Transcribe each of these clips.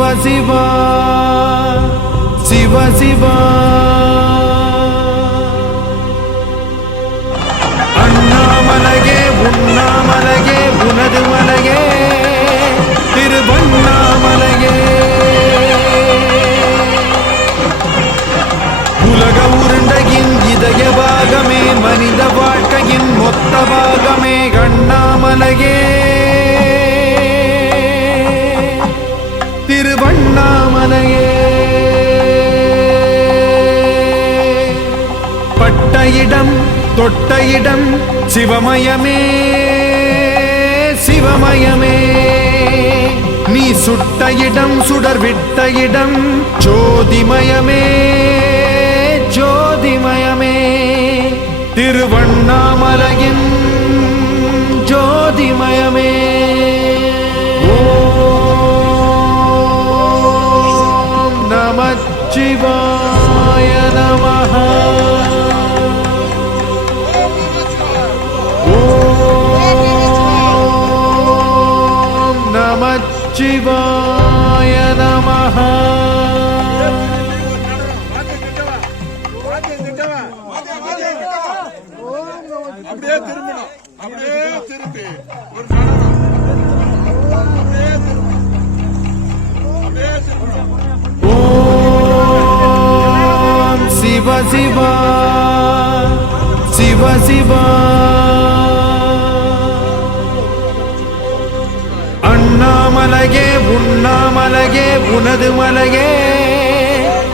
சிவ சிவா சிவ சிவா. அண்ணாமலகே உண்ணாமலகே உனது மலகே திருவண்ணாமலகே உலக உருண்டையின் இதய பாகமே மனித வாழ்க்கையின் மொத்த பாகமே அண்ணாமலகே திருவண்ணாமலையே பட்ட இடம் தொட்ட இடம் சிவமயமே சிவமயமே. நீ சுட்ட இடம் சுடர் விட்ட இடம் ஜோதிமயமே ஜோதிமயமே. திருவண்ணாமலையின் ஜோதிமயமே. ஓ நமः ஓம் சிவ சிவா. சிவ சிவா. அண்ணாமலகே உண்ணாமலகே உனது மலகே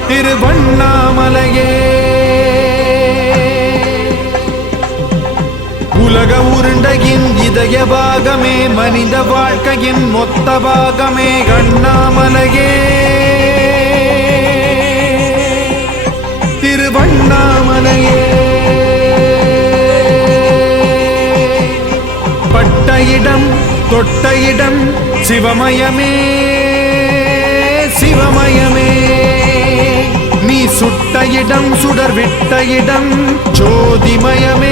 திருவண்ணாமலகே உலக உருண்டையின் இதய பாகமே மனித வாழ்க்கையின் மொத்த பாகமே அண்ணாமலையே. திருவண்ணாமலையே பட்ட இடம் தொட்ட இடம் சிவமயமே சிவமயமே. நீ சுட்ட இடம் சுடர் விட்ட இடம் ஜோதிமயமே.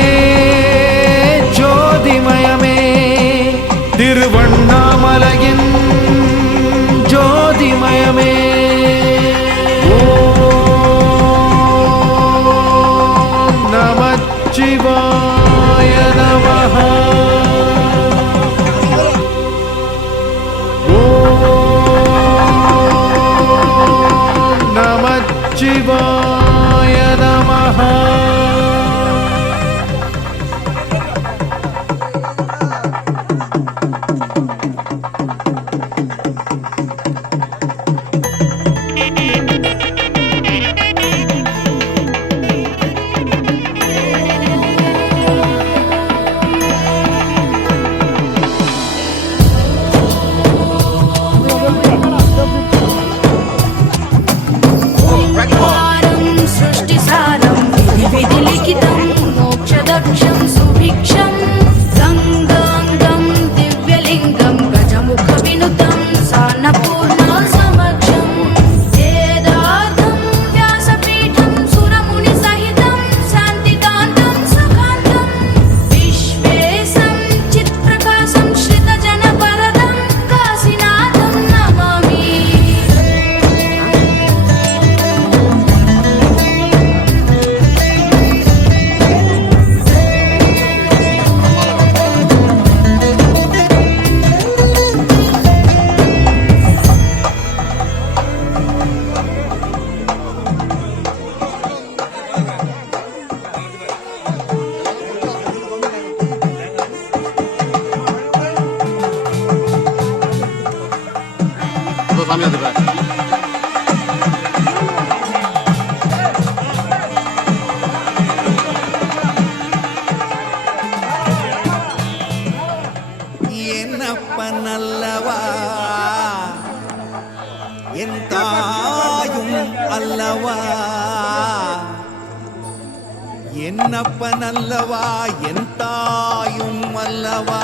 என்னப்பனல்லவா என் தாயும் அல்லவா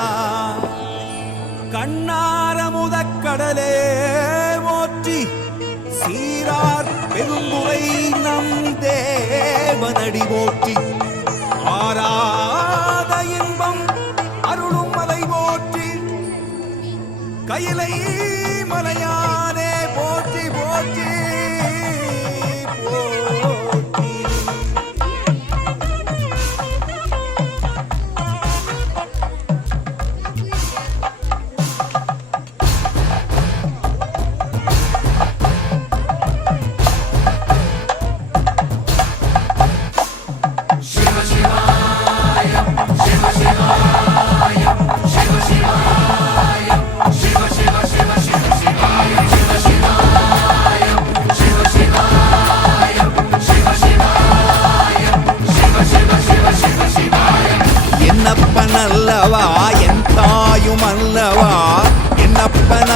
கண்ணார கடலே ஓற்றி சீரார் பெரும்புரை நம் தேவனடி ஓற்றி ஆராத இன்பம் அருளும் மலை போற்றி. கையிலை மலையானே போற்றி போற்றி.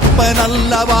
பொன்னப்பன் அல்லவா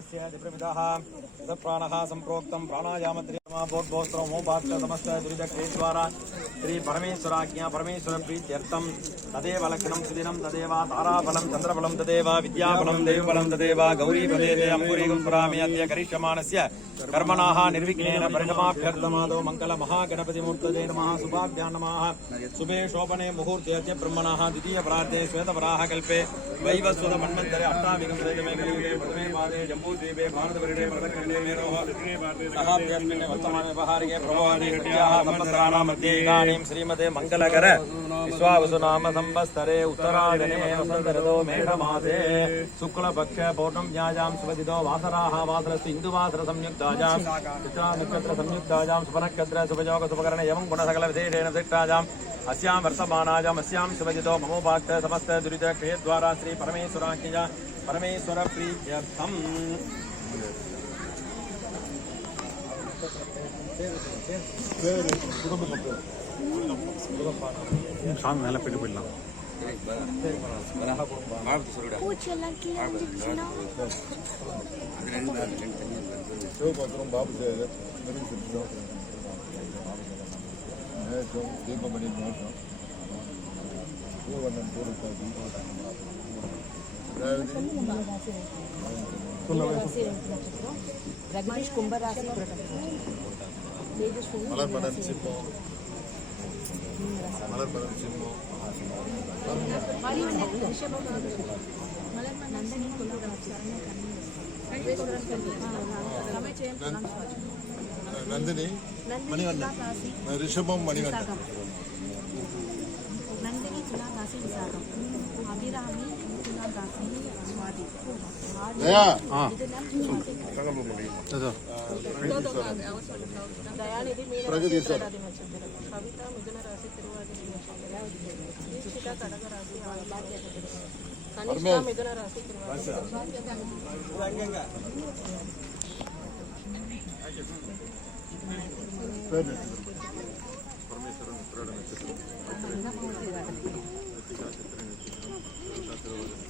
శ్రీకృష్ణస్య త్రిప్రమిదः సప్రాణः సంప్రోక్తం ప్రాణాయామద్రియోపాత్ర సమస్త దురిదక్షేశ్వర శ్రీ పరమేశ్వరాజ్ఞ పరమేశ్వర ప్రీత్యర్థం తదేవ లగ్నం సుదినం తదేవ తారాఫలం చంద్రఫలం తదేవ విద్యాఫలం దేవఫలం తదేవ గౌరీఫలే అంబురీగం పురామి అద్య కరిష్యమాణస్య కర్మణాః నిర్విఘ్నేన పరిణమాభ్యర్థమాదో మంగళ మహాగణపతిమూర్తదే నమః శుభాభ్యాం నమః శుభే శోభనే ముహూర్తే అద్య బ్రహ్మణాః ద్వితీయ ప్రార్థే శ్వేతవరాహ కల్పే వైవస్వత మన్మంతరే అష్టావిగం శ్వేతమే श्रीमते मंगलक विश्वावसुनाम संवस्तरे उत्तराधनेसे शुक्लपक्ष पोटम वासरा वासर सिंधुवासर संयुक्ताजा चित्रा नक्षत्र संयुक्ताजा सुभनक्षत्र शुभजोग सुभकर्ण यम गुणसकल विशेषेण शिक्षाजा अस्यां वर्तमानाजा अस्यां सुभजिदो ममोपाक्त समस्त दुरीद क्रिय द्वारा श्री परमेश्वराज பரமேஸ்வர பிரீத்தியர்த்தம். சாமி மேல போயிட்டு போயிடலாம். சிவபாத்திரம் பாபு தீபம் பண்ணி தூரவண்ணன் தூரத்தை தீபம் பூரட்டாதி கும்பராசி மலர் மலர் சிம்மம் மலர் மலர் சிம்மம் நந்தினி மணிவண்ணன். ரிஷபம் மணிகண்டன் நந்தினி துலா ராசி விசாகம். அபிராமி దయా ప్రగతి సార్ పరమేశ్వరం ఉత్తరాడ నక్షత్రం నక్షత్రం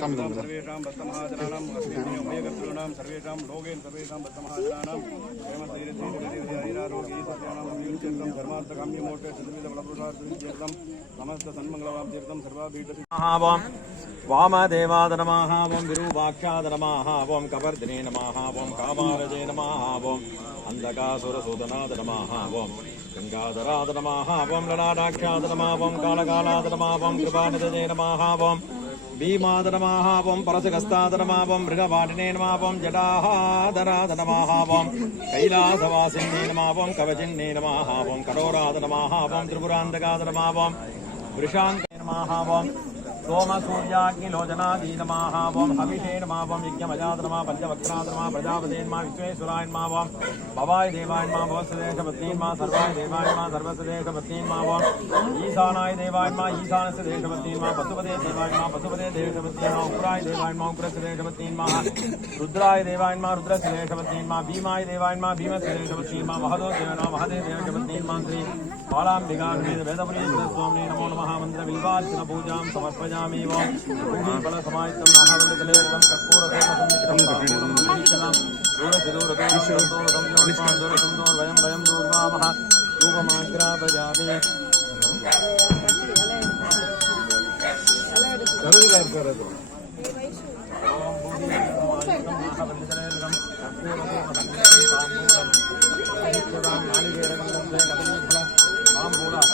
सर्वेषां सर्वेषां भक्तमहाजनानां सर्वेषां लोकेन सर्वेषां भक्तमहाजनानां धर्मार्थकाम्यमोक्षेतफलपुरुषार्थीर्थं समस्तसन्मङ्गलवाब्दीर्थं सर्वाभीष्टं वामदेवाद नमः ॐ विरूपाख्याद नमः ॐ कवर्धिने नमः ॐ कामारजे नमः ॐ अन्धकासुरसूदनाद नमः ॐ गङ्गाधराद नमः ॐ ललाटाख्याद नमः ॐ कालकालाद नमः ॐ कृपानिधजे नमः ॐ భీమాదరమాహాపం పరసగస్తాదరమాపం మృగవాటినే నమావం జటాహాదరాదనమాహావం కైలాసవాసిన్నే నమావం కవచిన్నే నమాహావం కరోరాదనమాహావం త్రిపురాంతకాదనమావం వృషాంకే నమాహావం सोमसूर्याग्निलोचनादीनमा वं हविषेणमा वं यज्ञमजातनमा पञ्चवक्त्रातनमा प्रजापतेन्मा विश्वेश्वरायन्मा वं भवाय देवायन्मा भवत्सदेशपत्नीन्मा सर्वाय देवायन्मा सर्वस्वदेशपत्नीन्मा वं ईशानाय देवायन्मा, ईशानस्य देशपत्नीन्मा पशुपते देवायन्मा, पशुपते देशपत्नीन्मा उग्राय देवायन्मा, उग्रस्य देशपत्नीन्मा रुद्राय देवायन्मा, रुद्रस्य देशपत्नीन्मा भीमाय देवायन्मा, भीमस्य देशपत्नीन्मा महदो देवना महदे देशपत्नीन्मा श्री बालाम्बिकाग्ने वेदपुरी स्वामिने नमो नमः मन्त्रविल्वार्चनपूजां समर्पयामि। பயாமேவ பல சமாயுத்தம் நாகவல்லிகலேரதம் கற்பூர கோபசம்யுக்தம் பாகுலம் தூரசிதூரதோரதோரதம் யோனிஸ்கான் தூரதம் தோர் வயம் வயம் தூர்வாமஹ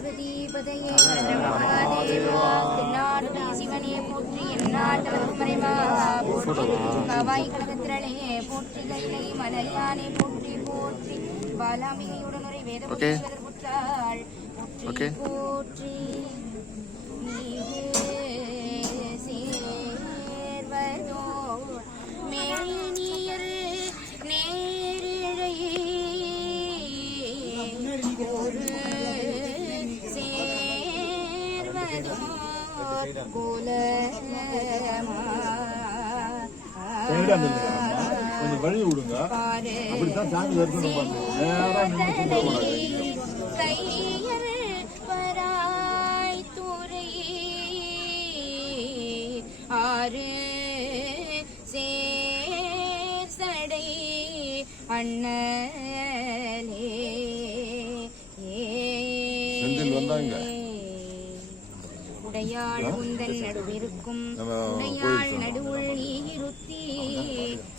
பார்வதிபதையே மகாதேவா தென்னாடு சிவனே போற்றி எந்நாட்டவர்க்கும் மறைவா போற்றி காவாய் கனகத்திரளே போற்றி கைலை மலையானே போற்றி போற்றி. பாலாம்பிகையுடனுரை சேர்வதோ கொஞ்சம் வழி விடுங்க அப்படித்தான் சாமி தரிசனம் பண்ணுவோம் நேரா நின்று துறை ஆறு நம்ம உடையாள் நடுவுள் இருத்தி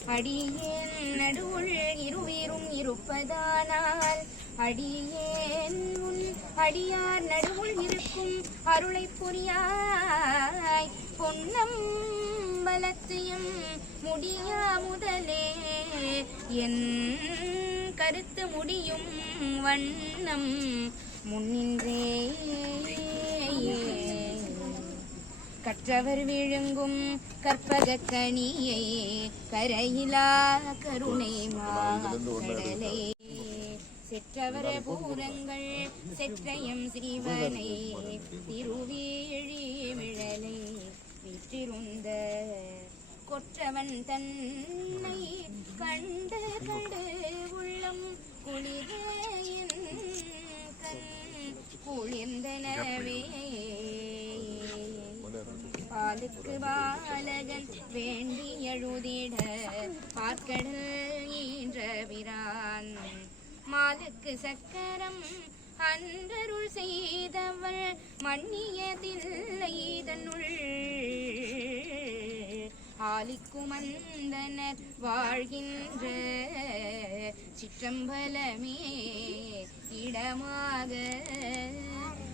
அடியேன் நடுவுள் இருவீரும் இருப்பதானால் அடியேன் உன் அடியார் நடுவுள் இருக்கும் அருளை புரியாய். பொன்னம்பலத்தையும் முடியா முதலே. என் கருத்து முடியும் வண்ணம். முன்னின்றே. கற்றவர் விழுங்கும் கற்பகக் கனியை கரையிலா கருணை மாடலை செற்றவர பூரங்கள் செற்றயம் சிவனை திருவேழி விழலை விற்றிருந்த கொற்றவன் தன்னை கண்டு கண்டு உள்ளம் குளிர என் கண் குளிர்ந்தனவே. பாலுக்கு பாலகன் வேண்டி எழுதிட பார்க்கடல் ஈன்ற விரான் மாலுக்கு சக்கரம் அன்றருள் செய்தவள் மன்னியதில்லை தன்னுள் ஆலிக்கும் அந்தனர் வாழ்கின்ற சிற்றம்பலமே இடமாக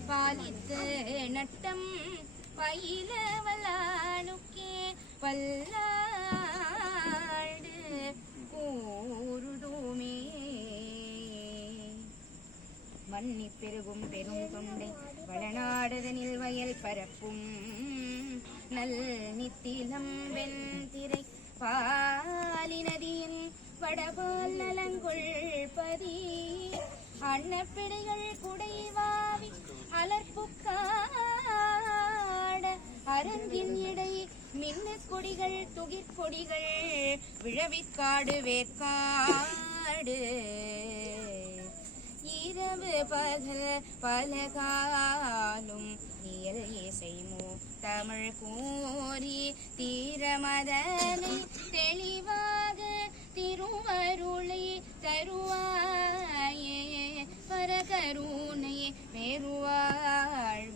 பாலித்து நட்டம் பயிலவலானுக்கே பல்லாடு கூறுதுமே. மன்னி பெருகும் பெரும் தொண்டை வளநாடுதனில் வயல் பரப்பும் நல் நித்திலம் வெண்திரை பாலினதியின் வடபால் நலங்கொள் பதி அன்னப்பிடைகள் குடைவாவி அலர்ப்புக்கா அரங்கின் இடை மின்ன கொடிகள் துகிர்கொடிகள் விழவிக்காடு வேற்காடு. இரவு பகல் பலகாலும் இயல் இசைமோ தமிழ் கூறி தீரமதனை தெளிவாக திருவருளை தருவாயே பரகருணை பெருவாழ்வே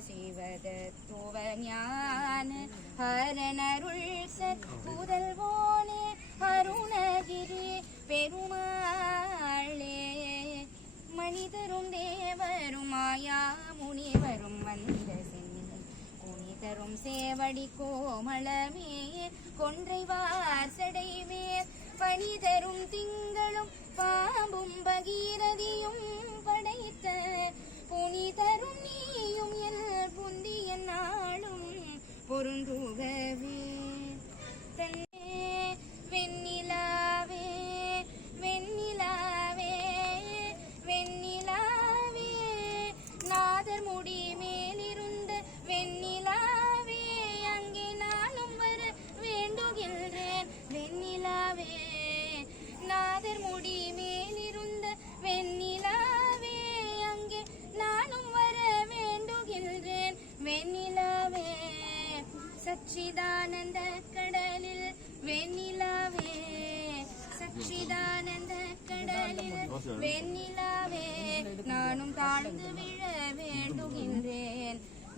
பரசிவதத்துவ ஞான ஹரணருள் சத் புதல்வோனே அருணகிரி பெருமாளே. மனிதரும் தேவரும் மாயா முனிவரும் வந்த சென்னி குனிதரும் சேவடி கோமளமே. கொன்றை வாசடை பனிதரும் திங்களும்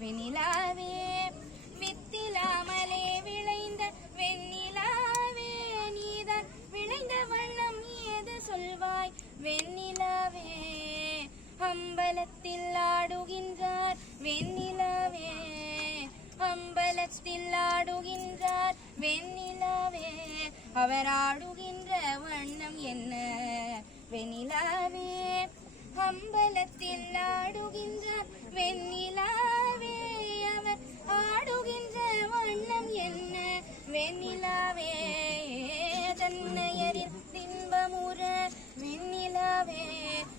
வெண்ணிலாவே வித்திலாமலே விளைந்த வெண்ணிலாவே நீதான் விளைந்த வண்ணம் ஏது சொல்வாய்? வெண்ணிலாவே அம்பலத்தில் ஆடுகின்றார் வெண்ணிலாவே அம்பலத்தில் ஆடுகின்றார் வெண்ணிலாவே. அவர் ஆடுகின்ற வண்ணம் என்ன? வெண்ணிலாவே அம்பலத்தில் ஆடுகின்றார் வெண்ணிலா வெண்ணிலாவே தன்னையரின் தின்பமுற வெண்ணிலாவே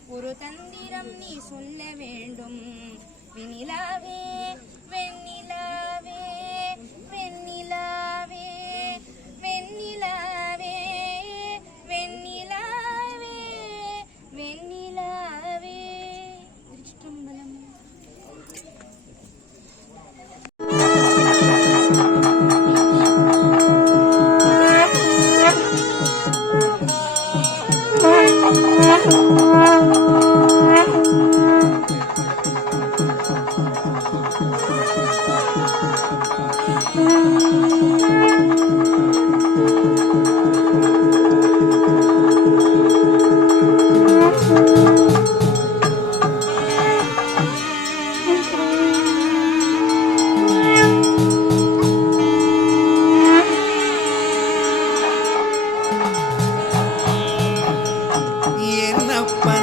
ஒரு தந்திரம் நீ சொல்ல வேண்டும். வெண்ணிலாவே வெண்ணிலாவே. up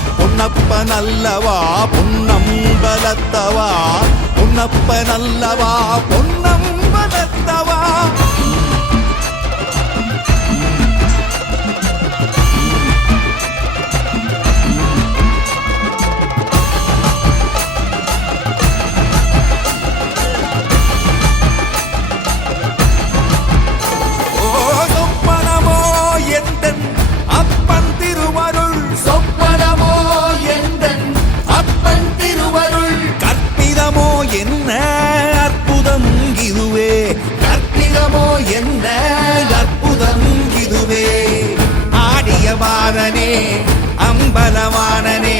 பொன்னப்ப பொன்னப்பனல்லவா பொன்னம்பலத்தவா? பொன்னப்பனல்லவா பொன்னம் ஆடிய அம்பலவானனே.